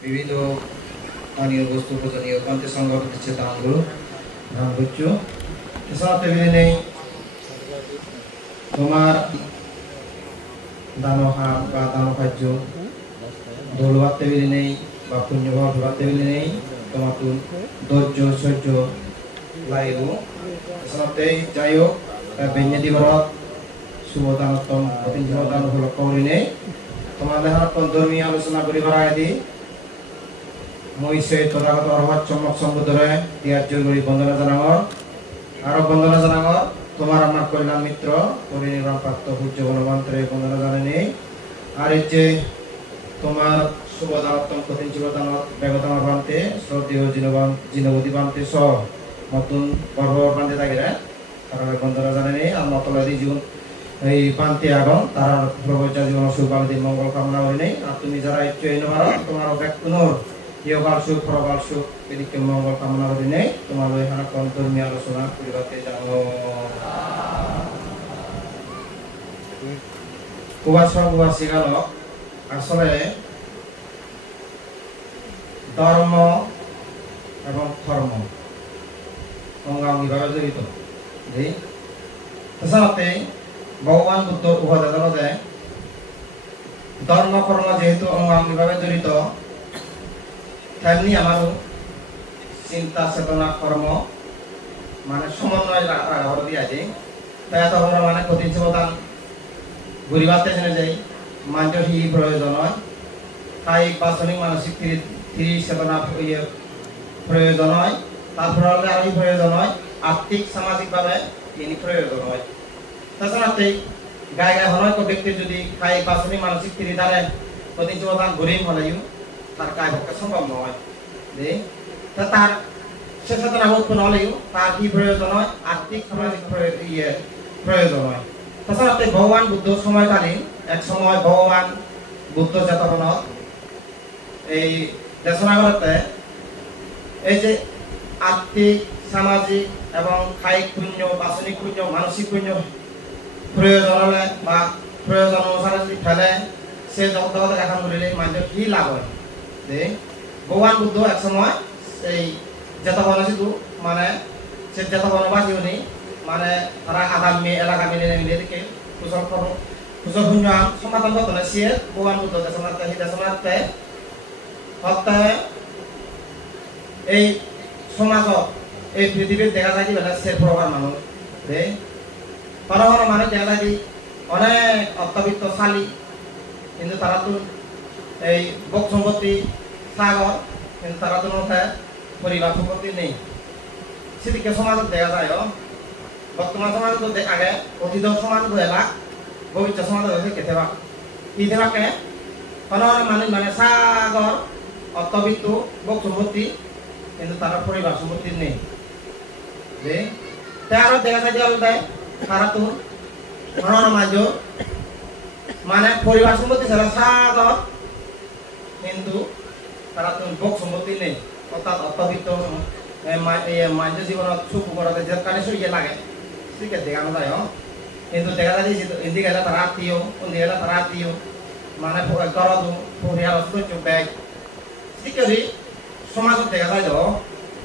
বিবিধ পানীয় বস্তু প্রয়োজনীয় প্রান্তে সংগ্রহ করতেছে দানগুলো দান করছো এছাড়া টেবিলে নেই তোমার দানহার বা দানকার্য দৌলবাদ টেবিলে নেই বা পুণ্যভাব দৌলবাদ টেবিলে নেই তোমার ধৈর্য সহ্য লাগিব আচলতে যাই হোক বেঞ্জে দিবরত শুভদানোত্তম অতিথিদান উপলক্ষ করে নেই তোমাদের হাত ধর্মীয় আলোচনা করি আদি মই সে তথাগত অরহত চমক সম্বোধরে দিয়ার জোরগরি বন্দনা জানাঙর আরো বন্দনা জানাঙর তোমার আমার কল্যাণ মিত্র পরিনির্বাণ প্রাপ্ত পূজ্য গণমন্ত্রে বন্দনা জানানি আর এই যে তোমার শুভদানোত্তম কঠিন জীবদানত বেগতমার বান্তে শ্রদ্ধেয় জিনবতী বান্তে সহ নতুন গর্ভবর বান্তে থাকে তারা বন্দনা জানানি আর নতলাদি জীবন এই পান্তে আগম তারা প্রবচা জীবন সুখ মঙ্গল কামনা করি নেই আর তুমি যারা ইচ্ছু এই নবার তোমার ব্যক্তির ইয়কাল সুখ প্রবাল সুখ এদিকে মঙ্গল কামনা করি নেই তোমার এখানে কোন ধর্মীয় আলোচনা করিবাতে জানো কুবাসী গেল আসলে ধর্ম এবং ধর্ম অঙ্গাঙ্গিভাবে জড়িত তাছাড়াতে ভগবান বুদ্ধ উপাদান যে ধর্ম কর্ম যেহেতু অঙ্গাঙ্গিভাবে জড়িত তেমনি আমারও চিন্তা চেতনা কর্ম মানে সমন্বয় রাখা দিয়ে আছে তাই এত বড় মানে কঠিন সমাধান ঘুরিবাতে জেনে যাই মানুষের হি প্রয়োজন হয় তাই বাচনিক মানসিক চেতনা প্রয়োজন হয় তারপর আর প্রয়োজন হয় আর্থিক সামাজিকভাবে তিনি প্রয়োজন হয় তাছাড়াতে গায়ে গায়ে হনয় ব্যক্তির যদি কায়িক বাচনিক মানসিক দ্বারা কঠিন সমাধান ঘুরিয়ে হলেও তার কায় পক্ষে সম্ভব নয় তার সে চেতনা উৎপন্ন হলেও তার কি প্রয়োজন হয় আর্থিক সামাজিক প্রয়োজন হয় তাছাড়া ভগবান বুদ্ধ সময়কালীন এক সময় ভগবান বুদ্ধ চেতন এই দেশনা করতে এই যে আর্থিক সামাজিক এবং কায়িক পুণ্য বাচনিক পুণ্য মানসিক পুণ্য প্রয়োজন হলে বা প্রয়োজন অনুসারে যদি ফেলে সে জগতে এখন বলিলে মানুষের কি লাভ হয় যে ভগবান বুদ্ধ এক সময় এই জেতবনবাসী মানে সে জেতবনবাসী উনি মানে তারা আগামী এলাকা মিলে মিলে থেকে কুশল শূন্য সমাধান করতে সে ভগবান বুদ্ধ দেশনাতে সপ্তাহে এই সমাজত এই পৃথিবীর দেখা যায় কি বেলা সে প্রকার মানুষ হর হর মানুষ দেখা যায় কি অনেক অত্যাবিত্তশালী কিন্তু তারা তো এই ভোগ সম্পত্তি সাগর কিন্তু তারা তো পরিবার সম্পত্তি নেই সেদিকে সমাজত দেখা যায় বর্তমান সমাজত আগে অতীত সমাজ এলাক ভবিষ্যৎ সমাজ কেতে ভাগ ইতে ভাগে হর মানুষ মানে সাগর অত্যাবিত্ত ভোগ সম্পত্তি কিন্তু তারা পরিবার সম্পত্তি নেই আরো দেখা যায় যে তারা তো হর মাঝ মানে পরিবার সম্পত্তি ছাড়া সাগর কিন্তু তারা তো ভোগ সম্পত্তি নেই অর্থাৎ অত্যাবিত্ত মানুষের জীবনত সুখ করাতে যে কানে সরিয়ে লাগে সেটা দেখানো যায় কিন্তু দেখা যায় যে ইন্দি গেলে তারা আত্মীয় উন্দি গেলে তারা আত্মীয় মানে গরদ পরিয়াল চোখ দেয় সেটি সমাজত দেখা যায়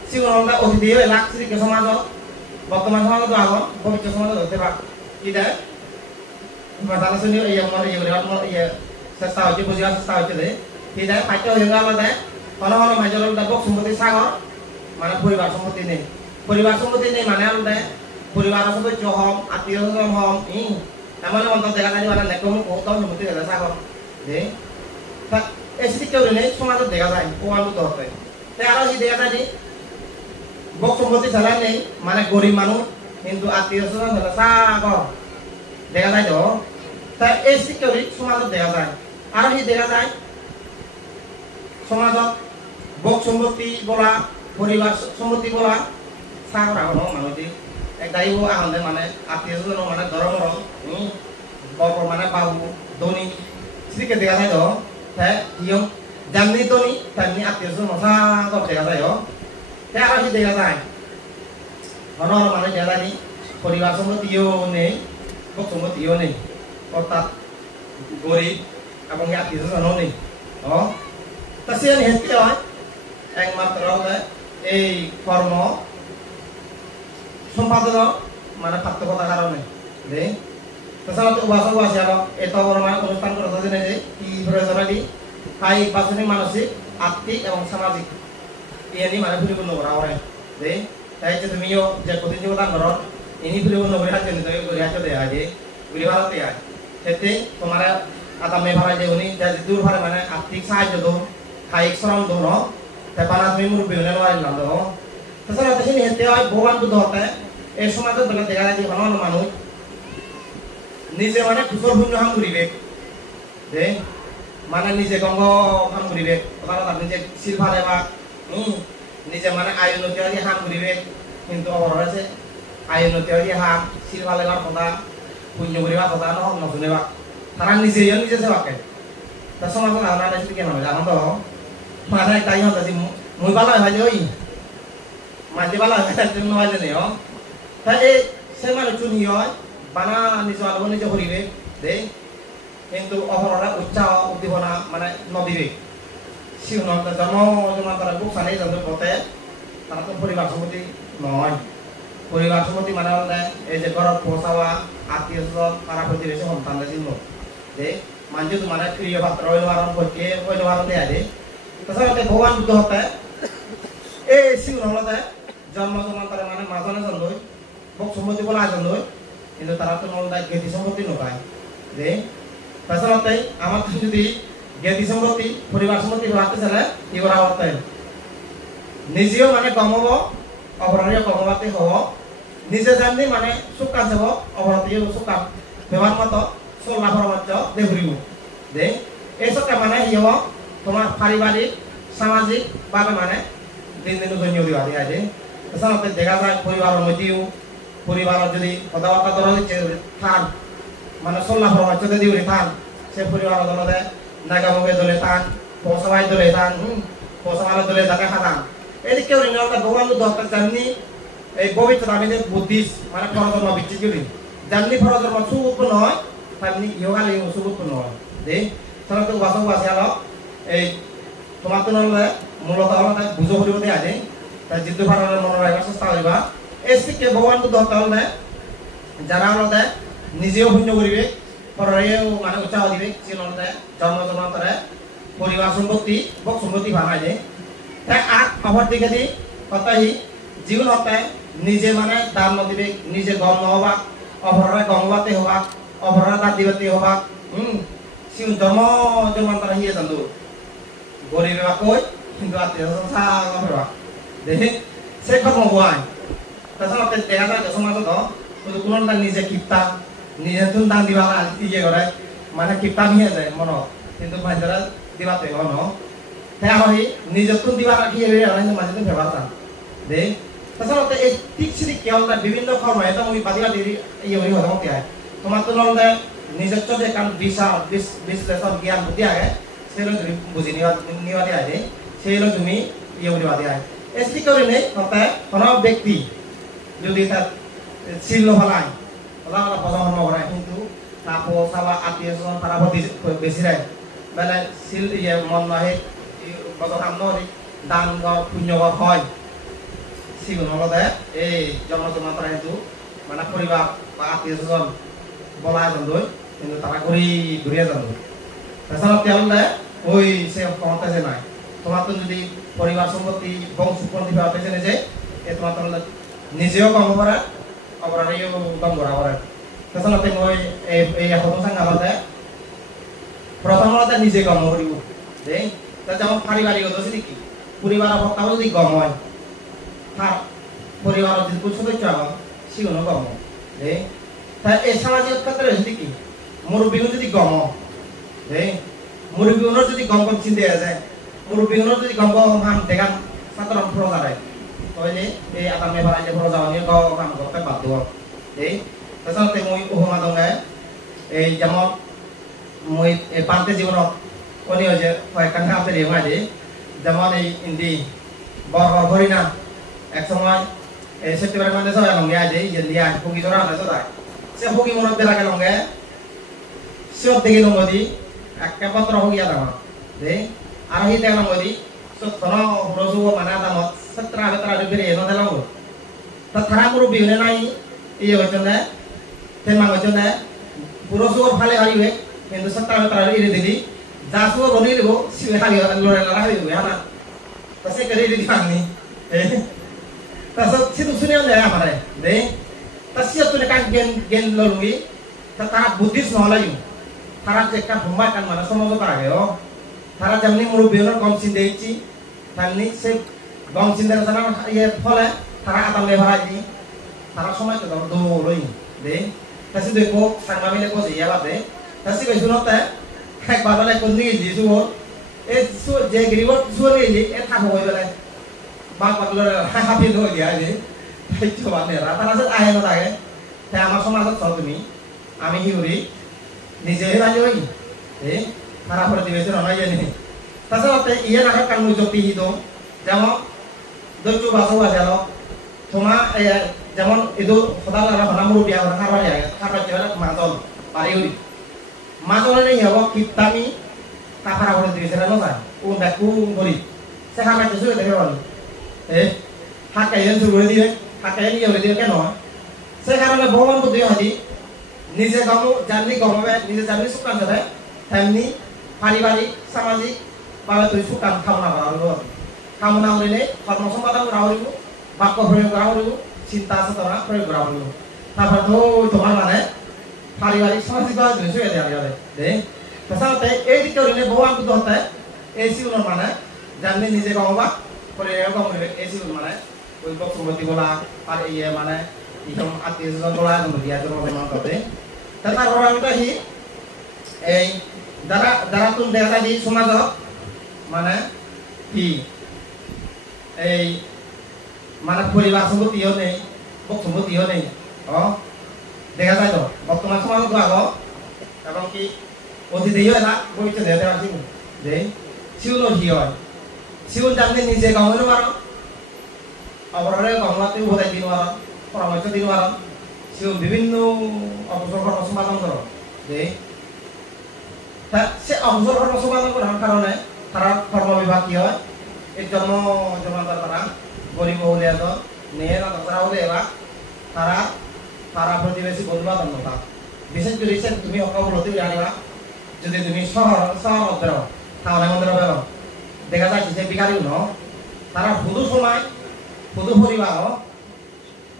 জীবন অতিথি এলাক সেদিকে সমাজত বর্তমান সমাজত আগত ভবিষ্যৎ সমাজত হতে পারে কি দেয় জানাশোনি চেষ্টা হচ্ছে বুঝিবার চেষ্টা হচ্ছে যে কি দেয় পাঠ্য হয়ে গেল দেয় হন হন মাঝে ভোগ সম্পত্তি সাগর মানে পরিবার সম্পত্তি নেই মানে আলো দেয় পরিবার সদস্য হম আত্মীয় স্বজন হম এমন অন্তর দেখা যায় মানে নেকম বহুত সম্পত্তি দেখা সাগর যে এই শিক্ষা নেই সমাজত দেখা যায় প্রমাণিত হতে আরো কি দেখা যায় যে ভোগ সম্পত্তি ছাড়া নেই মানে গরিব মানুষ কিন্তু আত্মীয় স্বজন সাগর দেখা যায় তো তাই এই শিক্ষা সমাজত দেখা যায় আরো কি দেখা যায় সমাজত ভোগ সম্পত্তি বলা পরিবার সম্পত্তি বলা সাগর আগন মানুষ এক দায়ী আহলে মানে আত্মীয় স্বজন মানে ধর্মর বর্ব মানে বাবু ধনী সেদিকে দেখা যায় তো তাই যেমনি ধনী তেমনি আত্মীয় স্বজন সাগর দেখা যায় তাই আরো কি দেখা যায় হন মানে দেখা যায় পরিবার সম্পত্তিও নেই ভোগ সম্পত্তিও নেই অর্থাৎ গরিব এবং আত্মীয় স্বজনও নেই তা সে হেতু হয় একমাত্র এই কর্ম সম্পাদন মানে পার্থক্যতার কারণে যে তাছাড়া তো উপাসক আছে আরো এত বড় মানে অনুষ্ঠান করতে জেনে যে কি প্রয়োজন হয় কায়িক বাচনিক মানসিক আত্মিক এবং সামাজিক ইনি মানে পরিপূর্ণ করা হয় যে তাই যে তুমিও যে প্রতি জীবদান করো ইনি পরিপূর্ণ করে হাতে নিতে করে হাতে দেয়া যে গুলি ভারতে আয় সেতে তোমার আতামে ভাড়া যে উনি যে দূর ভাড়া মানে আর্থিক সাহায্য দো কায়িক শ্রম দো ন তাই পানা তুমি মুরব্বী হলে নয় না দো তাছাড়া দেশে হেতে হয় ভগবান বুদ্ধ হতে এই সমাজের দলে দেখা যায় যে ভালো মানুষ নিজে মানে কুশল শূন্য হাম করিবে যে মানে নিজে গঙ্গ হাম করিবে কথা নিজে শিল ভালে বা নিজে মানে আয় উন্নতি হয়ে হাম করিবে কিন্তু অবর আছে আয় উন্নতি হয়ে হাম শিল ভালে বা কথা পুণ্য করিবা কথা নহক নশুনেবা তারা নিজেই নিজে সেবাকে তার সমাজের আহ্বান আছে কেন জানো তো মানে তাই হতো যে মুই ভালো হয় যে ওই মাঝে ভালো হয় নয় নেই তাই এই সে মানুষ চুনি হয় বানা নিজ আলো নিজ করিবে দে কিন্তু অহররা উৎসাহ উদ্দীপনা মানে নদিবে সিউন জন্ম জমা তারা বুক সানে জন্ম পথে তারা তো পরিবার সম্পত্তি নয় পরিবার সম্পত্তি মানে হলে এই যে ঘর পৌঁছাওয়া আত্মীয় স্বজন তারা প্রতিবেশী সন্তানদের জন্য যে মানুষ মানে প্রিয় পাত্র অনুবারণ করছে অনুবারণ দেয়া যে তাছাড়া ভগবান বুদ্ধ হতে এই সিউন হলতে জন্ম জমা তারা মানে মাজনে জন্ম বুক সম্পত্তি বলা জন্ম কিন্তু তারা তো নলদা জ্ঞাতি সম্পত্তি নপায় যে তাছাড়া আমার যদি জ্ঞাতি সম্পত্তি পরিবার সম্পত্তি ভাবতে চালে কি করা হতে নিজেও মানে কমাব অপরাধীয় কমাতে হব নিজে জানি মানে সুখ কাজ যাব অপরাধীয় সুখ কাজ ব্যবহার মতো চল্লা পরামর্শ দেবরিব যে এইসবটা মানে ইহ তোমার পারিবারিক সামাজিক ভাবে মানে দিন দিন জন্য দিবা দিয়া যে তাছাড়া দেখা যায় পরিবারের মধ্যেও পরিবারের যদি কথাবার্তা ধরা হচ্ছে থান মানে চল্লা পরামর্শ দিবি থান সে পরিবারের দলতে নাগামুখে দলে থান পৌঁছাবাই দলে থান পৌঁছাবার দলে তাকে হাতান এদিকেও ভগবান বুদ্ধ জানি এই পবিত্র আমি যে বুদ্ধিস্ট মানে পরধর্ম ভিত্তিক করি যেমনি পরধর্ম সুখ উৎপন্ন হয় তেমনি ইহকালে সুখ উৎপন্ন হয় যে তাহলে তো বাসক বাসে আলো এই তোমার তো নহলে মূলত হলো তাই বুঝো করিব দিয়ে আছে তাই জিদ্দু ভারতের মনে রাখার চেষ্টা করিবা এই শিক্ষে ভগবান বুদ্ধ হলে যারা হলতে নিজেও শূন্য করিবে পরেও মানে উৎসাহ দিবে সে নহলে জন্ম জন্মান্তরে পরিবার সম্পত্তি বক সম্পত্তি ভাঙাই যায় তাই আগ অপর দিকে দি কথাহি জীবন হতে নিজে মানে দান নদিবে নিজে গম নহবা অপরাধ গঙ্গাতে হবা অপরাধ দাঁত দিবাতে হবা সিউ জন্ম জন্মান্তরে হিয়ে জানো গরিবে বা কই কিন্তু আত্মীয় সংসার দেখে সে কর্ম হওয়ায় তাছাড়া দেখা যায় সমাজত কিন্তু কোনো নিজে কিপ্তা নিজে তুন দান দিবা ইয়ে করে মানে কিপ্তা নিয়ে যায় মনত কিন্তু মানুষরা দিবাতে হন তাই আমি নিজে তুন দিবা রাখি মানুষ ব্যবহার চান দে তাছাড়া এই ঠিক সিটি কেউ বিভিন্ন কর্ম এটা আমি বাদি বাদি ইয়ে হয়ে হতে হতে হয় তোমার তো নহলে নিজস্ব যে কারণ বিচার বিশ্লেষণ জ্ঞান বুদ্ধি আগে সেগুলো তুমি বুঝি নিবা দিয়ে আছে সেগুলো তুমি ইয়ে করিবা দিয়ে এসটি করে নেই হতে কোনো ব্যক্তি যদি তার ছিল ফেলায় ওলা ওলা পছন্দ করে কিন্তু তাপো চাবা আত্মীয় স্বজন তারা বেশি রায় বেলে ছিল ইয়ে মন নহে কাম নয় দান পুণ্য হয় সিগুণ হলতে এই জন্ম জন্মান্তরে হেতু মানে পরিবার বা আত্মীয় স্বজন বলা জানো কিন্তু তারা ঘুরি ঘুরিয়ে জানো তাছাড়া তেহলে ওই সে ক্ষমতা নাই তোমার তো যদি পরিবার সম্পত্তি বংশ সম্পত্তি পাওয়া যে তোমার তাহলে নিজেও কম করে অপরাধীও কম করা করে তাছাড়া মই এই এখন সাংঘাতে প্রথমতে নিজে কম করিব যে যেমন পারিবারিক দোষ কি পরিবার অবস্থাও যদি কম হয় তার পরিবার যদি সদস্য হয় সেগুলো কম যে তাই এই সামাজিক ক্ষেত্রে যদি কি মুরব্বীগুলো যদি কম যে মুরব্বীগুলোর যদি কম কম চিন্তা যায় মুরব্বীগুলোর যদি কম কম হাম দেখান সাধারণ প্রজারে তাহলে এই আগামী বারে যে প্রজা নিয়ে কাম করতে বাধ্য এই তাছাড়া মই উপমা দঙ্গে এই যেমন মই এই পান্তে জীবনত অনি যে কয়েকখান হাতে রেমা যে যেমন এই ইন্দি বড় হরিণা এক সময় এই সেপ্টেম্বর মাসে সবাই লঙ্গে আছে যে লিয়া ফুকি ধরা না সদায় সে ফুকি মনত বেলাকে লঙ্গে সব দেখি লঙ্গ দি একটা পত্র হইয়া দাম যে আর হি দেখলাম ওই সত্তর রসু মানে আদামত সত্তরা বেতরা বেরে এনো দিলাম তা থারা মুরব্বী হলে নাই ইয়ে হইতো না তেমন হইতো না পুরো সুর ফালে হারিবে কিন্তু সত্তরা বেতরা ইরে দিলি যা সুর বনি দিব সিবে হারি লড়ে লড়া হইবে হ্যাঁ তা সে করে দিদি আমি তা সব সিধু শুনে যায় আমারে দে তা সিয়া তুলে কান গেন গেন লড়ুই তা তারা বুদ্ধিস নহলাই তারা যে একটা ভুম্বাই কান মানে সমঝোতা আগে ও তারা যেমনি মুরব্বী হলো গম চিন দিয়েছি তেমনি সে গম চিন দেওয়ার জন্য ইয়ে ফলে তারা আদাম লেভারা দি তারা সময় তো দৌড়ই দে তাসি দেখো সাংমা মিলে কোজে ইয়াবা দে তাসি কই শুনতে এক বাবালে কোন নিয়ে দি সুও এ সু যে গরিবত সুও নিয়ে এ থাকো হই বলে বাপ বাকলে হাফি দো দিয়া দে তাই তো মানে তারা যে আহে না থাকে তাই আমার সমাজত চল তুমি আমি হিউরি নিজে রাজি হই এ তারা পরে দিবেছে নয় জানি তাছাড়া ইয়ে না কান মুজতি হিদো যেমন দৈত্য বাসও আছে আলো তোমা যেমন ইদু সদাল আর হনা মুরু বিয়া হনা খাবার যায় খাবার যায় মাজল পারিউরি মাজলে নেই হবো কিপতামি কাফারা করে দিয়েছে না নয় ও দেখু গরি সে খাবার কিছু দেখে বল এ হাকাইয়েন শুরু করে দিয়ে হাকাইয়েন ইয়ে করে দিয়ে কেন সে কারণে ভগবান বুদ্ধি হাজি নিজে গম জানি গমবে নিজে জানি সুকান ধরে তেমনি পারিবারিক সামাজিক ভাবে তুই সুকান কামনা করা কামনা হলে কর্ম সম্পাদন করা হইব বাক্য প্রয়োগ করা হইব চিন্তা চেতনা প্রয়োগ করা হইব তারপর তো তোমার মানে পারিবারিক সামাজিক ভাবে তুমি শুয়ে দেওয়া যাবে দে তাছাড়া এই দিকে হইলে ভগবান বুদ্ধ হতে এই সিগুলোর মানে জানি নিজে গমবা করে গমবে এই সিগুল মানে ওই বক্তব্যতি বলা আর ইয়ে মানে ইহম আত্মীয় স্বজন বলা দিয়া জন্ম করতে তারপর আমি হি এই যারা তুমি দেখা যায় সমাজত মানে কি এই মানে পরিবার সম্পত্তিও নেই সম্পত্তিও নেই দেখা যায় তো বর্তমান সমাজত আগ এবং কি অতীতেও এটা ভবিষ্যতে দেখা আসিব যে সিউল হি হয় সিউল জানলে নিজে গাঁৱৰ মাৰ অপরাধে গমলাতে বোধাই দিন মার পরামর্শ দিন মার সিউল বিভিন্ন অবসর কর্ম সমাধান কর যে সে অবসর কর্ম সমাধান করার কারণে তারা কর্ম বিভাগ কি হয় এই জন্ম জমাদার তারা গরিব হলে তো নিয়ে না তারা হলে এবার তারা তারা প্রতিবেশী বন্ধু বান্ধবতা বিশেষ করে তুমি অকবলতি জানিবা যদি তুমি শহর বেরো টাউনে মন্দিরে বেরো দেখা যায় যে বিকারিও ন তারা শুধু সময় শুধু পরিবার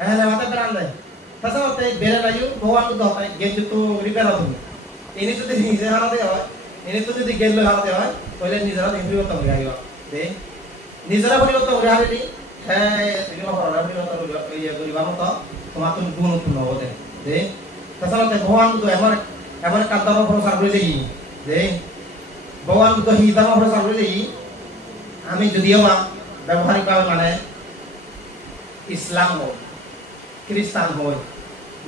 এখানে মাথা বেড়ান দেয় তাছাড়া বেড়ে যাইও ভগবান বুদ্ধ হয় গেট যুক্ত রিপেয়ার হবে ইনি যদি নিজে হারাতে হয় ইনি তো যদি গেট লই হারাতে হয় তাহলে নিজেরা পরিবর্তন হয়ে আহিব নিজেরা পরিবর্তন হয়ে আহিলি হ্যাঁ বিভিন্ন পরিবর্তন ইয়ে করিবা মতো তোমার তুমি গুণ উৎপন্ন হব যে তাছাড়া ভগবান বুদ্ধ এমন একটা ধর্ম প্রচার করে দেখি যে ভগবান বুদ্ধ হি ধর্ম প্রচার করে দেখি আমি যদিও বা ব্যবহারিকভাবে মানে ইসলাম হোক খ্রিস্টান হোক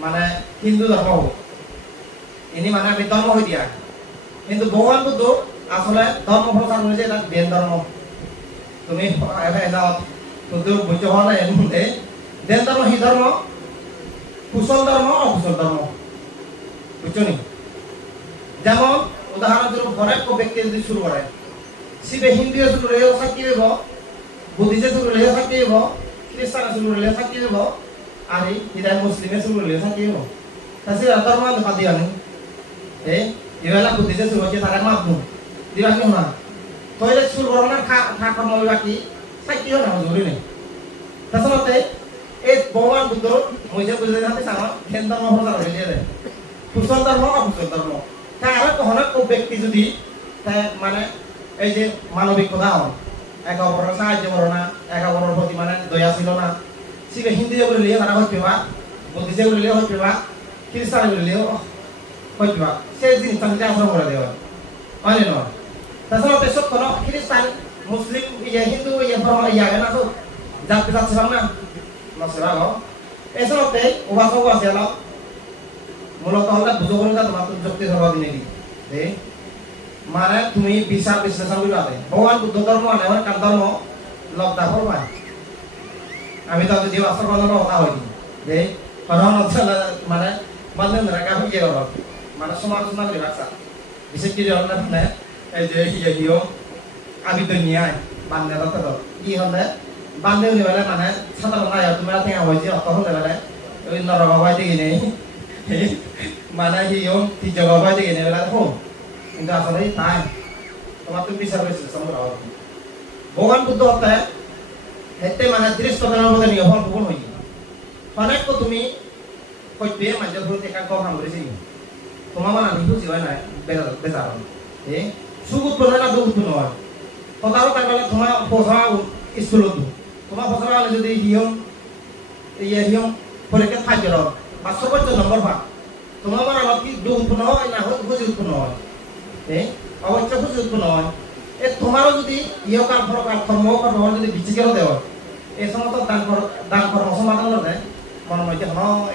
মানে হিন্দু ধর্ম হোক ইনি মানে আমি ধর্ম হয়ে দিয়া কিন্তু ভগবান বুদ্ধ আসলে ধর্ম প্রচার করেছে এটা দেন ধর্ম তুমি বুদ্ধ বুঝতে হওয়া নাই এর মধ্যে দেন ধর্ম হি ধর্ম কুশল ধর্ম অকুশল ধর্ম বুঝছো নি যেমন উদাহরণস্বরূপ ঘরের ব্যক্তি যদি শুরু করে শিবে হিন্দুয়ে শুরু হলেও শান্তি হইব বুদ্ধিজে শুরু হলেও শান্তি হইব খ্রিস্টানে শুরু হলেও শান্তি হইব আর ইদায় মুসলিমে শুরু হলেও শান্তি হইব তাছাড়া ধর্ম দেখা দিবানি এবেলা বুদ্ধিজে শুরু হচ্ছে তারা মাপ দিবানি না তৈলে শুরু করো না খা কর্ম বাকি শান্তি হয় না জরুরি নেই তাছাড়া এই ভগবান বুদ্ধ মহিষে বুঝে যাতে সামা ধ্যান ধর্ম প্রচার হয়ে যায় কুশল ধর্ম অকুশল ধর্ম তাই আর কখনো ব্যক্তি যদি মানে এই যে মানবিকতা হন একে অপরের সাহায্য করো না একে অপরের প্রতি মানে দয়া ছিল না শিবে হিন্দি যে বলিলে তারা হইতে পার বুদ্ধি যে বলিলে হইতে পার খ্রিস্টান বলিলেও হইতে পার সেই জিনিসটা যদি আশ্রম করে দেওয়া হয় নয় তাছাড়া সব কোনো খ্রিস্টান মুসলিম ইয়ে হিন্দু ইয়ে ধর্ম ইয়ে না তো জাত পিসাদ ছিলাম না নসেবাগ এসবতে উপাসক আছে আলো মূলত হলে বুঝো করে তোমার যুক্তি ধর্ম দিনে দি মানে তুমি বিচার বিশ্লেষণ করিবা ভগবান বুদ্ধ ধর্ম এমন কার ধর্ম লব্ধা করবা আমি তো যদি বাস্তব কথা হই যে মানে মানে রাখা হয়ে গেল মানে সমালোচনা করে রাখা বিশেষ করে মানে এই যে ইয়ে আবিদর নিয়ে আয় বান্ধে তো কি হলে বান্ধে উনি বলে মানে সাধারণ আয় তুমি ঠেঙা হয়েছে অত হলে বলে ওই নরবা হয়ে দিকে নেই মানে হিও তিজবা হয়ে দিকে নেই বলে হোম কিন্তু আসলে তাই তোমার তুমি বিচার করেছিল সমুদ্র ভগবান বুদ্ধ হতে হেতে মানে দৃষ্টতার মধ্যে নিয়ে হল ভুল হই অনেক তুমি কইতে মানে ধরো একা কম করেছি তোমার মানে আমি বুঝি হয় না বেজার এ সুগুত বলে না দুগুত নয় কথাও তার বলে তোমার পড়া স্কুলত তোমার পড়া হলে যদি হিয়ম হিয়ম পরীক্ষা থাকে বা সর্বোচ্চ নম্বর পা তোমার মানে কি দুগুত নয় না বুঝি উৎপন্ন হয় এ অবশ্য বুঝি উৎপন্ন হয় এ তোমারও যদি ইহকাল ফরকাল কর্মকাল যদি বিচিকেও দেওয়া এই সমস্ত দান কর্ম সমাধান দেয় মনে মধ্যে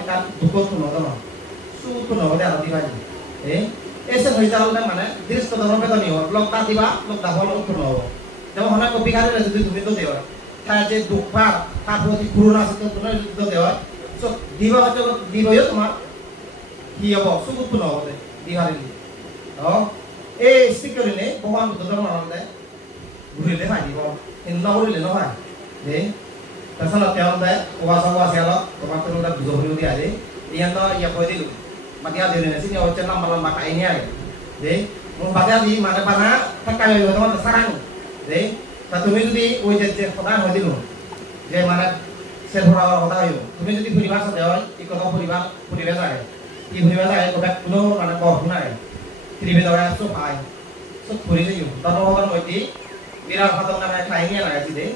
এটা দুঃখ উৎপন্ন হতো না সু উৎপন্ন হলে আরো দিবা এসে হয়ে যাওয়ালে মানে দৃষ্ট ধর্ম বেতনী হোক লোক তা দিবা লোক দা ফল উৎপন্ন হবো যেমন হনা কপি খারে যদি তুমি তো দেওয়া তার যে দুঃখ পাপ তার প্রতি করুণা আছে তোমার যদি তো দেওয়া তো দিবা হচ্ছে দিবইও তোমার কি হবো সুখ উৎপন্ন হবে দিবারে এই স্পিক করিলে ভগবান বুদ্ধ ধর্ম দেয় ঘুরিলে ভাই দিব কিন্তু না ঘুরিলে নহয় দে তাছাড়া তেওঁ দেয় ওয়াসা ওয়াসিয়াল তোমার তো বুঝো হইও দিয়া দে ইয়ান তো ইয়া কই দিলু Mati ada di sini, orang cenang malam makan ini aja, deh. Mau pakai di mana mana, tak kaya itu teman tersarang, deh. Satu minggu di, wajah cek kota mau di lu, jadi mana server orang kota itu. Satu minggu di puriwas ada, ikut kau puriwas aja, di puriwas aja, kau back kuno mana kau punya aja, jadi beda orang sup aja, sup puris aja. Tapi orang mau di, biar kata orang kain ini aja sih, deh.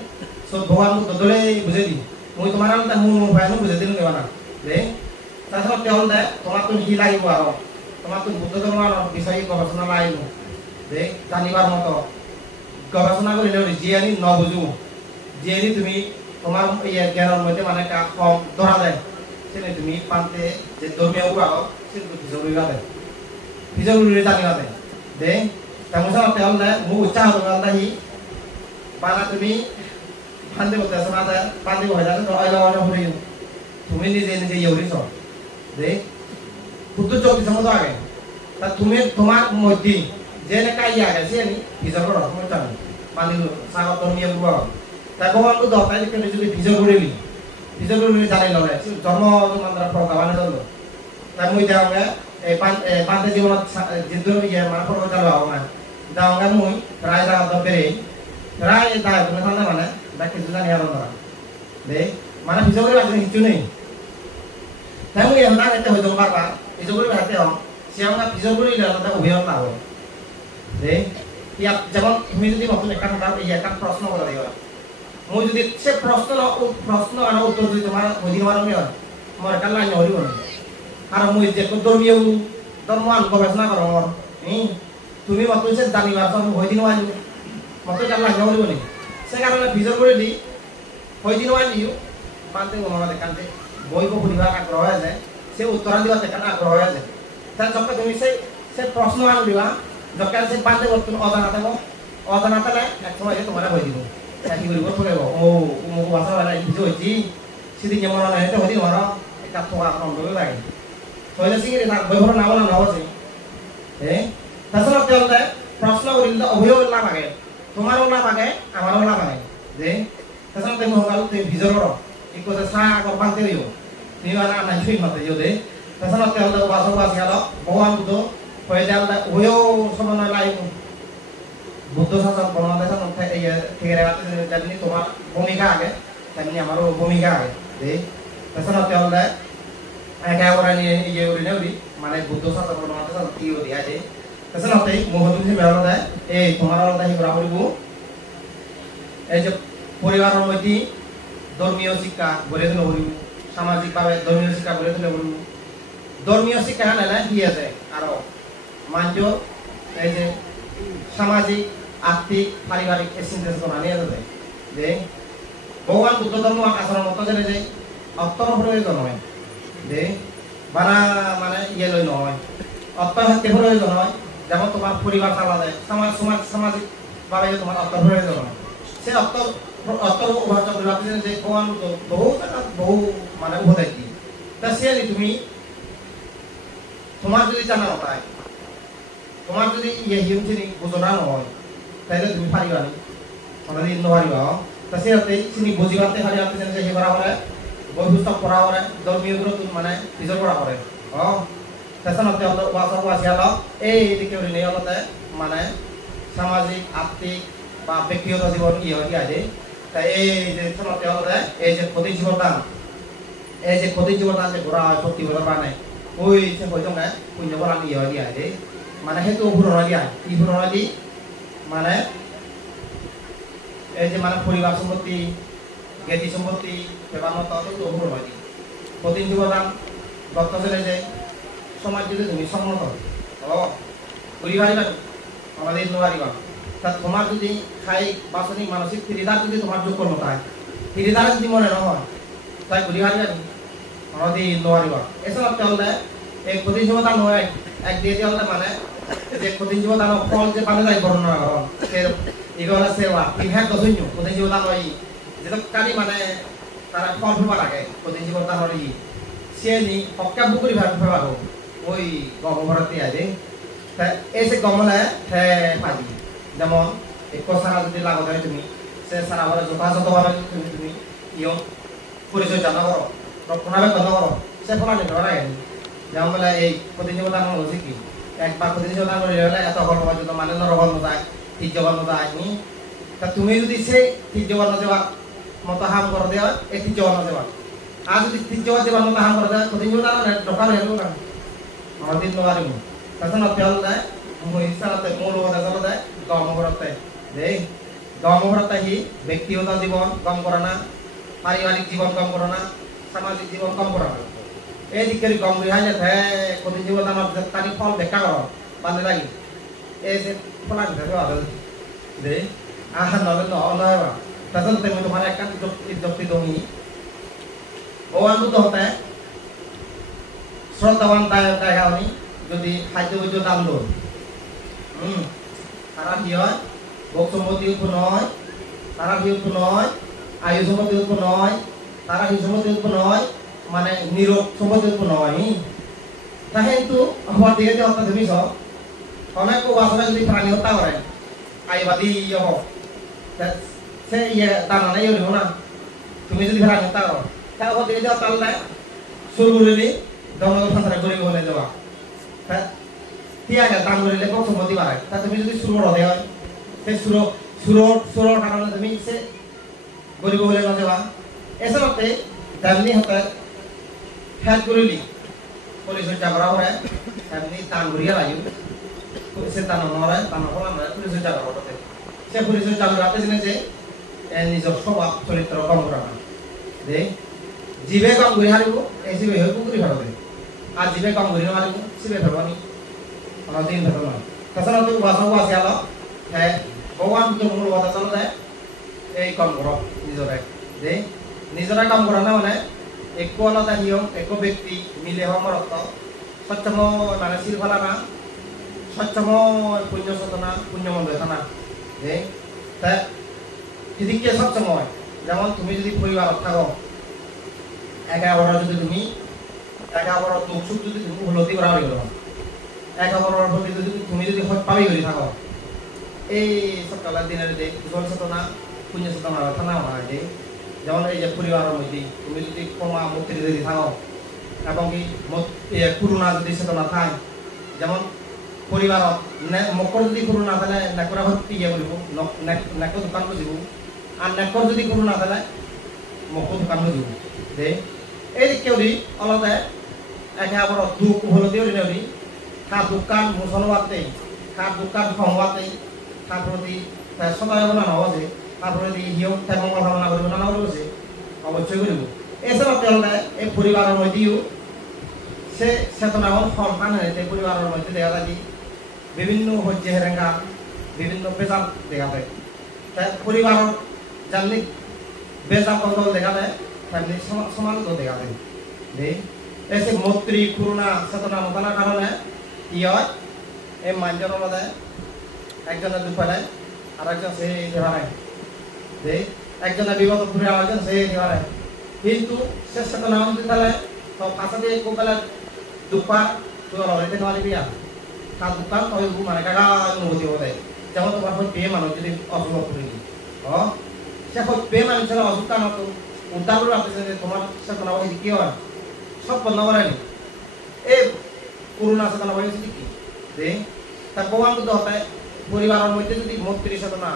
So bawa lu totole bisa di, mau itu mana kita mau bayar bisa di lu gimana, deh. তাছাড়া তেমন দেয় তোমার তো হি লাগিব আরো তোমার তো বুদ্ধ ধর্মের বিষয়ে গবেষণা লাগিব যে জানিবার মতো গবেষণা করিলে জিয়ানি ন বুঝু জিয়ানি তুমি তোমার ইয়ে জ্ঞানের মধ্যে মানে কম ধরা যায় সেটা তুমি পান্তে যে ধর্মীয় আরো সেটা জরুরি হবে জরুরি জানিবা দেয় দে তেমন তেমন দেয় মু উচ্চাহ তোমার হি বানা তুমি ফান্দে বলতে শোনা দেয় পান্তে হয়ে যাচ্ছে তুমি নিজে নিজে ইউরিস দে বুদ্ধ চক্তি সমুদ্র আগে তা তুমি তোমার মধ্যে যে লেখা ইয়ে আগে সে ভিজা করো তুমি জানো মানি সাগর ধর্মীয় বুড়ো তাই ভগবান বুদ্ধ তাই লিখে যদি ভিজা করিলি জানি লড়ে জন্ম তোমার প্রকাবানে জন্ম তাই মুই দেওয়া এই পান্তে জীবনত জিদ্দ ইয়ে মানে প্রকাশ চালু হবো না দেওয়া মুই রায় জাগা বেড়ে রায় দায় তুমি থাকলে মানে দেখে জানি আরো ধরা দে মানে ভিজা করে আসলে কিছু নেই তাই মুই এখন এটা হইতো বারবার ভিজা করে হাতে হম সে আমরা ভিজা করে তাতে অভিযোগ না হবে দে ইয়াত যেমন তুমি যদি নতুন একটা একটা প্রশ্ন করে দিবা মই যদি সে প্রশ্ন আর উত্তর যদি তোমার বুঝি নেওয়ার হয় আমার একটা লাইন হইব না আর মই যে ধর্মীয় ধর্ম আন গবেষণা করো আমার তুমি মতো সে জানিবার তো হই দিন আজ মতো একটা লাইন হইব নি সে কারণে ভিজা করে দি হই দিন আজ মানতে মনে কানতে বই পড়িবার আগ্রহ হয়ে যায় সে উত্তর দিবা সেখানে আগ্রহ হয়ে যায় তার যখন তুমি সে প্রশ্ন আন দিবা যখন সে পান্তে বর্তমান অজানাতে এক সময় তোমার হয়ে দিব কি কৰিব পড়িব ও মোক ভাষা হয় কিছু হয়েছি সেদিন যেমন হয়েছে হয়ে দিন একটা থোকা কম লাগে হইলে সিঙ্গি বই পড়া না বলা নহছে তাছাড়া তেলতে প্রশ্ন করিলে অভিযোগ লাভ আগে তোমারও লাভ আগে আমারও লাভ আগে যে তাছাড়া তুমি সকাল তুমি ভিজর করো একটু চাহ আগর পান্তে দিব তুমি মানে আনাই ছুঁই মাতে যদি তাছাড়া তেলতে বাসক বাসি গেল ভগবান বুদ্ধ হয়ে তেলতে ওইও সমন্বয় লাইব বুদ্ধ শাসন বাংলাদেশের মধ্যে থেকে যেমনি তোমার ভূমিকা আগে তেমনি আমারও ভূমিকা আগে তাছাড়া তেলতে একে ওরা নিয়ে ইয়ে উড়ি নেউড়ি মানে বুদ্ধ শাসন বাংলাদেশের কি উড়ি আছে তাছাড়া মুহূর্তে মেলা দেয় এই তোমার আলাদা হিবরা করিব এই যে পরিবারের মধ্যে ধর্মীয় শিক্ষা গড়ে তুলে করিব সামাজিকভাবে ধর্মীয় শিক্ষা গড়ে তুলে করিব ধর্মীয় শিক্ষা নালে কি আছে আরো মাঞ্জ এই যে সামাজিক আর্থিক পারিবারিক চিন্তা করা নিয়ে যাবে যে ভগবান বুদ্ধ ধর্ম আচরণ মতো যে অর্থর প্রয়োজন হয় যে বানা মানে ইয়ে লই নহয় অর্থ হাতে প্রয়োজন হয় যেমন তোমার পরিবার চালা যায় সামাজিক ভাবে তোমার অর্থ প্রয়োজন হয় সে অর্থর উপার্জন যে ভগবান বহু মানে উপদেশ দিই তা সে তুমি তোমার যদি জানা নয় তোমার যদি ইয়ে হিমচিনি বোঝনা নহয় তাহলে তুমি পারিবা না কোনোদিন নোৱাৰিব তা সিহঁতে চিনি বুজিবাতে খালি আপনি যেন সেই কৰা কৰে বই পুস্তক পঢ়া কৰে ধৰ্মীয় গুৰুত মানে নিজৰ পৰা কৰে তাৰপিছত তেওঁলোক ওয়াসিয়ালক এই দিকে নিয়মতে মানে সামাজিক আর্থিক বা ব্যক্তিগত জীবন কি হয় কি আছে তাই এই যে তেওঁলোকে এই যে ক্ষতি জীবনদান এই যে ক্ষতি জীবনদান যে ঘোরা হয় প্রতি বছর মানে ওই যে বইজনে পুণ্য করা নিয়ে হয় কি আছে মানে সেইটো পুরনো দিয়া কি পুরনো দি মানে এই যে মানে পরিবার সম্পত্তি জ্ঞাতি সম্পত্তি পেপারমত সেইটো পুরনো দি প্রতি জীবনদান গত চলে যে সমাজ যদি তুমি সম্মত ঘুরি পারিবা আমাদের নোৱাৰিবা তাত তোমার যদি শারীরিক বাচনিক মানসিক ফিরিদার যদি তোমার যোগ করতে হয় ফিরিদার যদি মনে নহয় তাই ঘুরি পারিবা আমাদের নোৱাৰিবা এছাড়া চললে এই ক্ষতিজীবদান হয় এক দিয়ে চললে মানে যে ক্ষতিজীবদানৰ ফল যে পালে যায় বর্ণনা করো এগুলো সেবা ইহার দশন্য ক্ষতিজীবদান হয় যেটা কালি মানে তারা ফল ফেবা লাগে ক্ষতিজীবদান হয় সে নি হকাবু করে ফেবা ওই গর্ভবতী আছে এই যে গমলে পাবি যেমন এক সারা যদি লাগত হয় তুমি সে সারা বলে যথাযথভাবে তুমি ইয় পরিচর্যা না করো রক্ষণাবেক্ষণ করো সে ফলা নিতে পারে যেমন বলে এই প্রতিযোগিতা হচ্ছে কি একবার প্রতিযোগিতা করে হলে এত হল পর্যন্ত মানে নরহল নয় তীর্যবর্ণ যায়নি তা তুমি যদি সেই তীর্যবর্ণ দেওয়া মতো হাম করে দেওয়া এই তীর্যবর্ণ দেওয়া আর যদি তীর্যবর্ণ দেওয়ার মতো হাম করে দেওয়া প্রতিযোগিতা দোকান হেরো না আমাদের নোৱাৰিব তাৰপিছত তেওঁলোকে মহিলাতে মূল কথা গৰ্ভবতী দেই গৰ্ভবতী সি ব্যক্তিগত জীৱন কম কৰা না পাৰিবাৰিক জীৱন কম কৰা না সামাজিক জীৱন কম কৰা না এই দিকে গম ৰিহাইলে প্ৰতি জীৱন আমাৰ তাৰি ফল দেখা কৰ বান্ধি লাগি এই যে ফলা থাকে আৰু দেই আহা নহ'লে নহয় তাৰপিছত মই তোমাৰ একটা যুক্তি দমি ভগৱানটো হতে শ্রদ্ধাবান তাই হয়নি যদি খাদ্য বৈদ্য দাম লো তারা কি হয় ভোগ সম্পত্তি উৎপন্ন হয় তারা কি উৎপন্ন হয় আয়ু সম্পত্তি উৎপন্ন হয় তারা কি সম্পত্তি উৎপন্ন হয় মানে নিরোগ সম্পত্তি উৎপন্ন হয় তা কিন্তু হওয়ার দিকে যে হত্যা তুমি সব অনেক উপাসনা যদি প্রাণী হত্যা করে আয়ুবাদী হোক সে ইয়ে দানা নেই না তুমি যদি প্রাণী হত্যা করো তা হওয়ার দিকে যে হত্যা হলে শুরু করে দমনগর সন্তান গরিব হলে দেওয়া তিয়াগা দাম করিলে কম সম্পত্তি বাড়ায় তা তুমি যদি সুরর হতে হয় সেই সুরর কারণে তুমি সে গরিব হলে না দেওয়া এছাড়াতে দামনি হতে ফ্যাট করিলি পরিচর্যা করা হয় এমনি দান করিয়া লাগি সে দান নয় দান করা নয় পরিচর্যা করা হতে সে পরিচর্যা করাতে জেনে যে নিজের স্বভাব চরিত্র কম করা না দে জীবে কম করে হারিব এই জীবে হয়ে পুকুরি ফেলবে আর জীবে কম করে মারিব শিবে ফেলবানি দিন ফেলব তাছাড়া তো ওয়াসি আলো হ্যাঁ ভগবান তো মূল কথা চলে এই কম কর নিজরে যে নিজরে কম করা না মানে একো আলাদা নিয়ম একো ব্যক্তি মিলে সমরত স্বচ্ছম মানে শিলফালা না স্বচ্ছম পুণ্য চেতনা পুণ্যমন্দ না যে তা এদিকে স্বচ্ছম হয় যেমন তুমি যদি পরিবারত থাকো একা যদি তুমি একা দুঃখ সুখ যদি তুমি উপলব্ধি করা হয়ে গেল একা প্রতি যদি তুমি যদি পাবি করে থাকো এই সকালের দিনের যে জল চেতনা পুণ্য চেতনা থানা হয় যে যেমন এই যে পরিবারের মধ্যে তুমি যদি কমা মুক্তি যদি থাকো এবং কি করুণা যদি চেতনা থাকে যেমন পরিবারত মকর যদি করুণা থাকে নেকরা ভক্তি ইয়ে করব নেক দোকান বুঝিব আর নেকর যদি করুণা থাকে মকর দোকান বুঝিব যে এই কেউরি অলতে একে আবার দুঃখ হলো দেউরি নেউরি খা দোকান মুসলবাতে খা দোকান সংবাতে খা প্রতি সদায় বলা নহব যে তারপরে হিও তেমন কথা মনে করব না করব যে অবশ্যই করব এছাড়া তাহলে এই পরিবারের মধ্যেও সে চেতনা সন্তান হয়েছে পরিবারের মধ্যে দেখা যায় বিভিন্ন হজ্জে হেরেঙ্গা বিভিন্ন বেজাল দেখা যায় পরিবার জানলে বেজাল কত দেখা যায় ফ্যামিলি সমান দেখা যায় এসে মৈত্রী করুণা চেতনা মতানার কারণে কি হয় এই মানজনের মধ্যে একজনের দুঃখ দেয় আর একজন সে দেওয়ায় একজনের বিপদ ঘুরে আরেকজন সে দেওয়ায় কিন্তু সে চেতনা তাহলে তো কাছাতে কোকালে দুঃখা তুই লড়াইতে নোৱাৰিবি আর তার দোকান তবে মানে কাকা অনুভূতি হতে যেমন তোমার পেয়ে মানুষ যদি অসুখ করি সে হইবে মানুষের অসুখটা মতো উদ্ধার করে রাখতেছে যে তোমার চেতনা বলে কি হয় সব বন্ধ করেনি এই করুণা চেতনা বলে কি যে তার প্রমাণ বুদ্ধ হতে পরিবারের মধ্যে যদি মৈত্রী চেতনা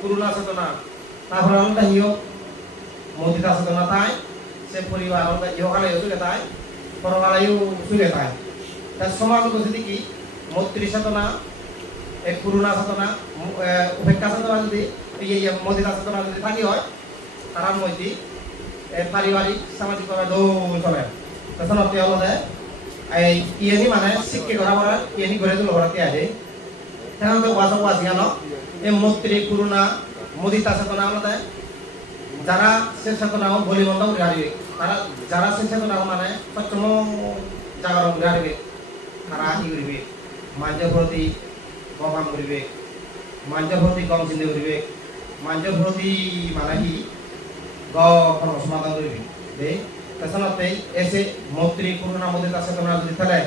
করুণা চেতনা তারপরে আমরা হিও মদিতা চেতনা তাই সে পরিবার আমরা ইহকালেও সুখে তাই পরকালেও সুখে তাই তার সমাজ যদি কি মৈত্রী চেতনা এই করুণা চেতনা উপেক্ষা চেতনা যদি মদিতা চেতনা যদি থাকি হয় তার মধ্যে পারিবারিক সামাজিকভাবে দৌড় চলে তখন অতি হলে এই ইয়েনি মানে শিক্ষা করা পড়া ইয়েনি গড়ে তুলো করা আগে তখন তো ওয়াজ ওয়াজ গেল এই মৈত্রী করুণা মদিতা চেতনা হলে যারা সে চেতনা বলি বন্ধ করে হারিবে তারা যারা সে চেতনা মানে সচ্ছম জাগার করে হারিবে তারা কি করবে মানুষের প্রতি কম করবে মানুষের প্রতি কম চিন্তা করবে মানুষের প্রতি মানে কি সমাধান করবে তাছাড়াতে এসে মৈত্রী করুণা মদিতা চেতনা যদি ফেলে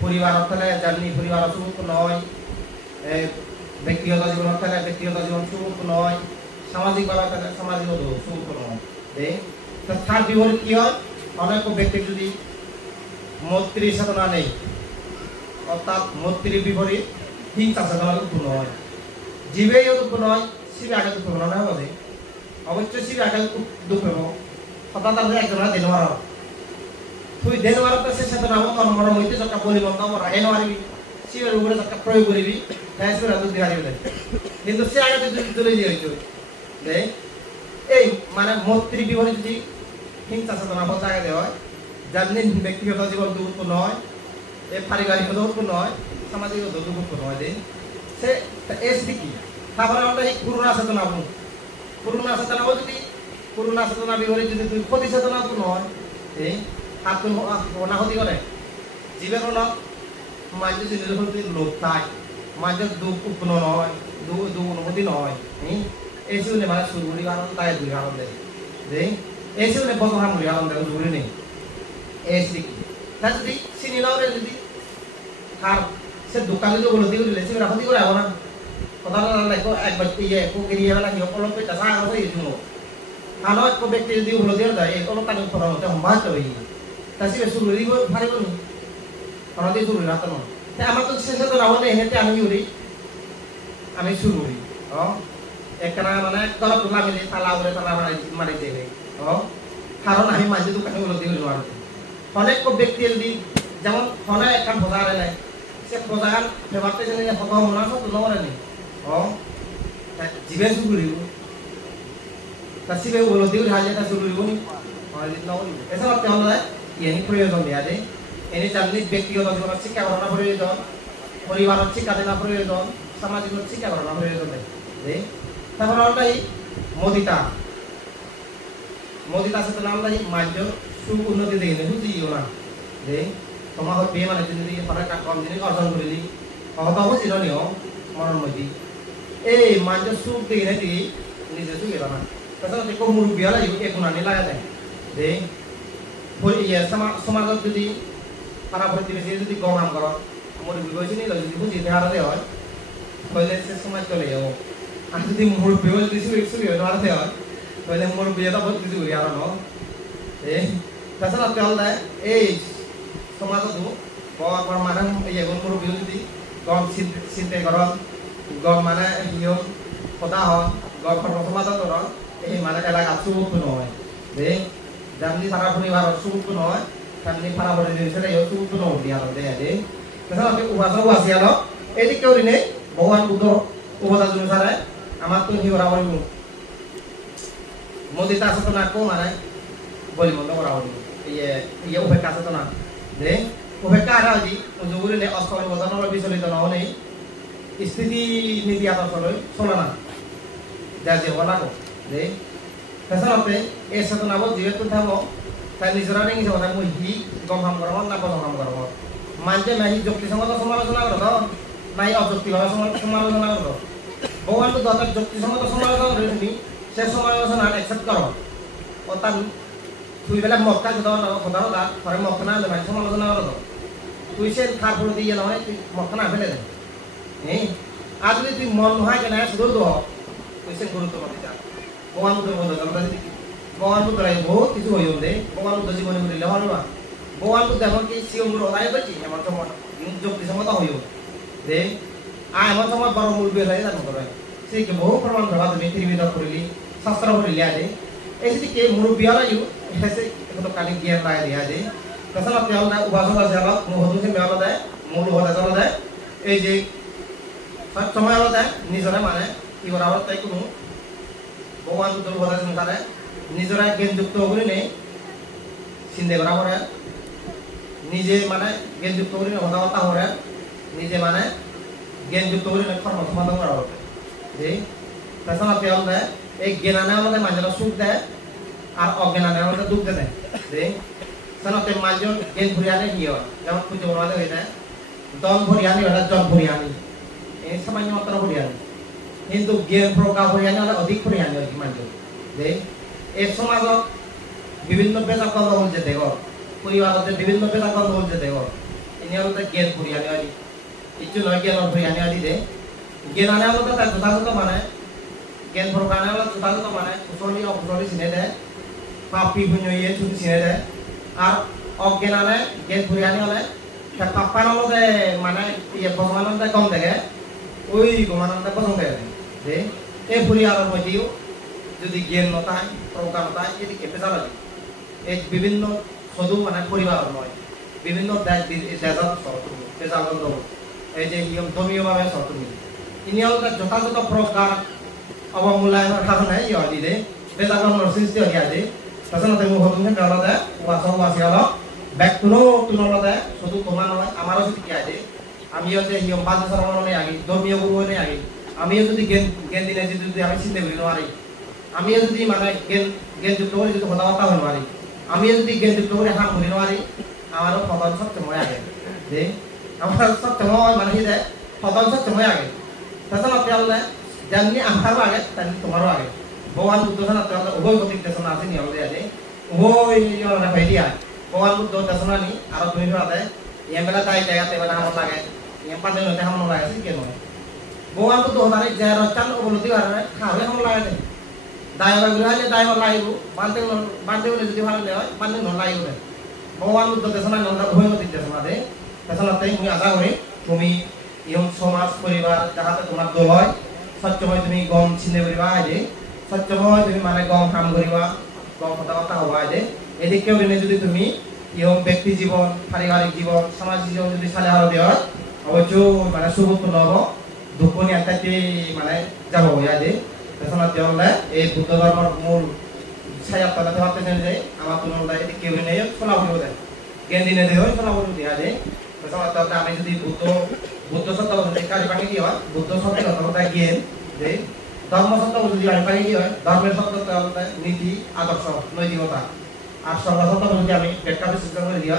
পরিবার ফেলে জানি পরিবার সুখ নয় ব্যক্তিগত জীবন ফেলে ব্যক্তিগত জীবন সুখ নয় সামাজিকভাবে ফেলে সামাজিক সুখ নয় তার বিপরীত কি হয় অনেক ব্যক্তির যদি মৈত্রী চেতনা নেই অর্থাৎ মৈত্রীর বিপরীত হিংসা চেতনা উৎপন্ন হয় জীবেই উৎপন্ন হয় শিবে আগে উৎপন্ন না হবে অবশ্যই শিবে আগে দুঃখ পাব হঠাৎ আপনি একজনের দেন মার তুই দেন মারতে সে চেতনা কর্মর মধ্যে একটা পরিবন্ধ করা এনে মারিবি শিবের উপরে একটা প্রয়োগ করিবি তাই শিবের দুধ দিয়ে হারিয়ে দেয় কিন্তু সে আগে তুলে দিয়ে হইতে এই মানে মৈত্রী বিপরীত যদি হিংসা চেতনা জায়গা দেওয়া হয় যার ব্যক্তিগত জীবন উৎপন্ন হয় এই পারিবারিক উৎপন্ন হয় সামাজিক উৎপন্ন হয় সে এস কি তারপরে আমরা এই করুণা চেতনা করুণা চেতনা যদি করুণা চেতনা বিপরীত যদি তুই ক্ষতি চেতনা উৎপন্ন হয় এই হাত অনাহতি করে জীবের হল মানুষের জিনিসের প্রতি লোভ থাকে মানুষের দুঃখ উৎপন্ন নয় দুঃখ অনুভূতি নয় এই শুনে মানে সুরগুড়ি আনন্দ তাই দুই আনন্দ দেয় এই শুনে বন্ধ হামুড়ি আনন্দ জুড়ি নেই এই কি তা যদি চিনি নাও যদি আর সে দোকানে যদি উপলব্ধি করে দিলে সে রাখি করে আবো না কথা একবার ইয়ে এরিয়া বেলা কি অলপ চাষা আগত এই জন্য আনো এক ব্যক্তি যদি উপলব্ধি করে দেয় অলপ তাকে ফোন হতে সম্ভাব্য হয়ে তা সে শুরু দিব পারিব নি আমাদের শুরু রাখতে নয় আমার তো শেষে তো রাবণে হেঁটে আমি করি আমি শুরু করি একখানা মানে গরম তোলা মিলে তালা উড়ে তালা মারি দেবে কারণ আমি মাঝে দোকানে উপলব্ধি করি আর অনেক ব্যক্তি যদি যেমন ফোনে একখান বজার নাই সে বজার ব্যবহারটা জানি হত মনে সব নরে নেই জীবে শুরু করিব তা শিবে উপলব্ধি করে হাজিয়ে তা শুরু করিব নি এছাড়া তেমন এনে প্রয়োজন দেওয়া যায় এনে জানি ব্যক্তিগত জীবনের শিক্ষা করানো প্রয়োজন পরিবারের শিক্ষা দেওয়া প্রয়োজন সামাজিক শিক্ষা করানো প্রয়োজন দেয় তারপর আমরা মদিতা মদিতা চেতনা আমরা মাঝ সুখ উন্নতি দেখি বুঝিও না যে তোমার বিয়ে মানে যদি অনেক কম জিনিস অর্জন করিলি হয়তো বুঝিল নিও মনের মধ্যে এই মাঝ সুখ দেখি নাকি নিজে সুখ এলো না তাছাড়া দেখো মুরব্বী হলে এক গুণানি লাগা যায় যে সমাজত যদি পাড়া প্রতিবেশী যদি গম কর মুরব্বী বয়সী নিল যদি বুঝি হারাতে হয় তাহলে সে সমাজ চলে যাবো আর যদি মুরব্বী যদি সুখী হারাতে হয় তাহলে মুরব্বী এটা বহুত কিছু করি আর তাছাড়া তেহলে এই সমাজতো বড় মানে মুরব্বী যদি গম চিন্তা কর গম মানে হিও সদা হন গম সমাজত হন এই মানে এলাকা সুখ নহয় যে যেমনি সারা পরিবার সুখ নয় তেমনি পাড়া পরিবেশে সুখ নয় আর দেয় তাছাড়া উপাসক আছে আর এদিক কেউ নেই ভগবান বুদ্ধ উপদেশ অনুসারে আমার তো হিওরা বলিব মদিতা চেতনা কো মানে বলি বন্ধ করা হল ইয়ে উপেক্ষা চেতনা যে উপেক্ষা আর আজি যুগুলি নে অষ্টম বদনৰ বিচলিত নহলে স্থিতি নীতি আদৰ্শলৈ চলে না যা যে বলাকো যে তাছাড়াতে এই চেতনাবোৰ যিহেতু থাকব তাই নিজৰা নেকি যাব মই হি গম কাম কৰাব না গম কাম কৰাব মানুহে নাই যুক্তিসংগত সমালোচনা করত নাই অযুক্তিভাবে সমালোচনা করত ভগবান তো যত যুক্তিসংগত সমালোচনা করে তুমি সে সমালোচনা একসেপ্ট করো অর্থাৎ তুই বেলা মক্কা কথা তার ঘরে মক্কা না মানে সমালোচনা করত তুই সে খার ফুল দিয়ে নয় তুই মক্কা না ফেলে দেয় আর যদি তুই মন নহয় কেন শুধু তুই সে গুরুত্ব দিতে ভগবান বুদ্ধের মধ্যে জলতা ভগবান বুদ্ধ বহুত কিছু হই দে ভগবান বুদ্ধ জীবনে বলিলে হল না ভগবান বুদ্ধ এমনকি সিংহগুলো ওলাই পেয়েছি এমন সময় যুক্তি সমত হইও দে এমন সময় বড় মূল বের হয়ে যার মতো সেই বহু প্রমাণ ধরা তুমি ত্রিবিধ করিলি শাস্ত্র করিলি আজে এই যদি কে মুরব্বী হল ইউ এসে একটু কালি জ্ঞান লাগে দিয়া আজে তাছাড়া তেল না উপাসক আছে হল মুহূর্তে মেলা দেয় মূল হতে চলে দেয় এই যে সব সময় হল দেয় নিজরে মানে কি করা হল তাই কোনো ভগবান বুদ্ধর কথা সংসারে নিজেরা জ্ঞানযুক্ত করে নেই চিন্তা করা করে নিজে মানে জ্ঞানযুক্ত করে কথাবার্তা করে নিজে মানে জ্ঞানযুক্ত করে কর্ম সমাধান করা হবে যে তাছাড়া তেল দেয় এই জ্ঞানানে আমাদের মানুষেরা সুখ দেয় আর অজ্ঞানানে আমাদের দুঃখ দেয় যে সাধারণত মানুষ জ্ঞান ভরিয়ানে কি হয় যেমন পুজো বলা হয়ে যায় দন ভরিয়ানি হলে জন ভরিয়ানি এই সামান্য মাত্রা ভরিয়ানি কিন্তু জ্ঞান প্রকাশ ভরিয়ানি হলে অধিক ভরিয়ানি হয় মানুষ যে এই সমাজত বিভিন্ন বেদাকন্দ হচ্ছে দেখ পরিবারতে বিভিন্ন বেদাকন্দ হচ্ছে দেখ ইনি হলে জ্ঞান ভরিয়ানি হয় কিছু নয় জ্ঞান ভরিয়ানি হয় দে জ্ঞানানে হলে তার যথাযথ মানে জ্ঞান প্রকাশে হলে যথাযথ মানে কুশলী অকুশলী চিনে দেয় পাপি পুণ্য ইয়ে ছুটি চিনে দেয় আর অজ্ঞানানে জ্ঞান ভরিয়ানি হলে পাপ্পানলতে মানে ইয়ে ভগবানন্দে কম দেখে ওই গমানন্দে পছন্দ করে যে এই পরিবারের মধ্যেও যদি জ্ঞান নতায় প্রকার নতায় এদিকে পেশা লাগে এই বিভিন্ন শুধু মানে পরিবার নয় বিভিন্ন দেশত পেশাগত এই যে নিয়ম ধর্মীয়ভাবে সরতুমি ইনি হল যথাযথ প্রকার অবমূল্যায়নের কারণে ইয়ে দিলে পেশাগত সৃষ্টি হয়ে আছে তাছাড়া মুহূর্তে বেলাতে উপাসক উপাসী হল ব্যক্তিরও তুলনাতে শুধু তোমার নয় আমারও যদি কি আছে আমিও যে নিয়ম পাঁচ বছর মনে আগে ধর্মীয় গুরু হয়ে আগে আমিও যদি জ্ঞান দিনে যদি আমি চিন্তা করি নোৱাৰি আমিও যদি মানে জ্ঞানযুক্ত করে যদি কথাবার্তা হয়ে নোৱাৰি আমিও যদি জ্ঞানযুক্ত করে হাত ধরি নোৱাৰি আমারও ফতন সবসময় আগে যে আমার সবসময় মানে কি দেয় ফতন সবসময় আগে তাছাড়া তেলে যেমনি আমারও আগে তেমনি তোমারও আগে ভগবান বুদ্ধ তেলে উভয় গতিক দেশনা আছে নিয়ম দিয়ে আছে উভয় ভাই দিয়া ভগবান বুদ্ধ দেশনা নি আর তুমি ভাবে yang bela tai jaga te bela hamon lage yang pande no te hamon lage sih keno भगवान बुद्ध होतारे जयरो चंद उपलब्धि करने खावे हम लाए थे दायवा गुरुहाले दायवा लाइबु बांधे उन्हें जुदी भाले ले बांधे न लाइबु ने भगवान बुद्ध देशना नंदा भय गति देशना दे देशना ते मुई आशा करी তুমি ইয়ং সমাজ পরিবার যাহাতে তোমার দল হয় সত্যময় তুমি গম চিনে করিবা আইদে সত্যময় তুমি মানে গম হাম করিবা গম কথাবার্তা হবা আইদে এদিকে ওদিনে যদি তুমি ইয়ং ব্যক্তি জীবন পারিবারিক জীবন সামাজিক জীবন যদি সালে আরো দেওয়া অবশ্যই মানে সুবুদ্ধ হব দুঃখনি আত্মাতে মানে যাব আইদে দেশনা তেলে এই বুদ্ধ ধর্মের মূল ছায়া তলাতে ভাবতে যায় আমার তুলনায় এদিকে ওদিনে চলা হইব দেয় জ্ঞান দিনে দেয় চলা হইব দিয়া যায় তাহলে আমি যদি বুদ্ধ সত্য যদি কাজ পানি কি হয় বুদ্ধ সত্য কথা জ্ঞান যে ধর্ম সত্য যদি আমি পানি কি হয় ধর্মের সত্য তাহলে নীতি আদর্শ নৈতিকতা আর সর্ব সত্য যদি আমি ব্যাখ্যা বিশ্লেষণ করে দিয়া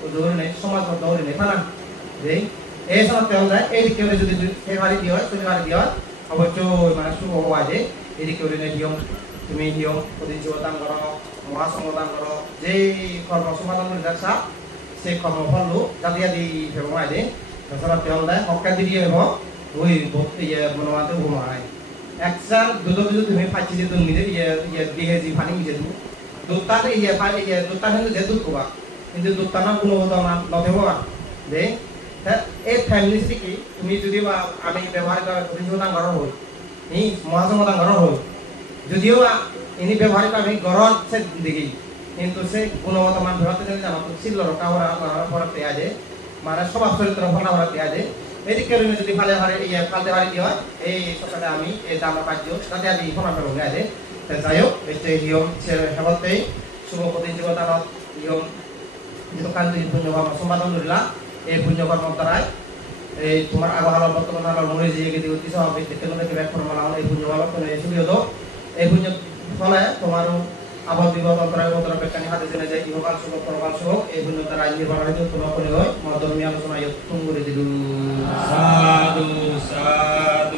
ও ধরে নেই সমাজবদ্ধ ধরে নেই ফানা যে এই সত্য তাহলে এই দিকে যদি সেই বাড়ি দিয়ে হয় তুমি বাড়ি দিয়ে হয় অবশ্যই মানে শুভ হওয়া যে এদিকে নিয়ম তুমি নিয়ম প্রতিযোগিতান করো মহাসংগদান করো যে কর্ম সমাধান করে যাচ্ছা সেই কর্মফল যাতে আদি ফেরমাই দে তাছাড়া তেলে হকা দিয়ে হব ওই ইয়ে বনমাতে ঘুমায় একসার দুটো তুমি ফাইছি যে তুমি ইয়ে দিয়ে যে পানি মিশে দু দুটাতে ইয়ে পাই ইয়ে দুটা কিন্তু যে দুধ কোবা কিন্তু দুটা না কোনো না নথেব দে এই ফ্যামিলি কি তুমি যদি আমি ব্যবহার করা প্রতিযোগিতা করা হই এই মহাসংগদান করা হই যদিও ইনি ব্যবহার করে আমি গরম সে দেখি কিন্তু সে গুণগত মান ধরতে গেলে আমার ছিল রক্ষা করা পেঁয়া যায় মানে স্বভাব চরিত্র ফলা করা পেঁয়া যায় এদিকে যদি ফালে ফালে ইয়ে ফালতে পারি কি হয় এই সকালে আমি এই দাম কার্য তাতে আদি ফোনা ফেলো যায় যাই হোক এই নিয়ম সেবতেই শুভ প্রতিযোগিতার নিয়ম যেহেতু কান্দি পুণ্যকর্ম সম্পাদন করিলা এই পুণ্যকর্ম দ্বারাই এই তোমার আগহাল বর্তমান হাল মরে যে গেদি অতি স্বাভাবিক দেখতে দেখে ব্যাক ফর্মাল এই পুণ্যকর্ম সুবিধা দাও এই পুণ্য ফলে তোমারও আবার বিবাহ অন্তরায় বেকানি হাতে জেনে যায় ইহকাল সুখ পরকাল সুখ এই ভিন্ন তারা নির্ভর হয়তো তোমার করে হয় মা ধর্মীয় আলোচনা ইয়ত্তম করে দিল সাধু সাধু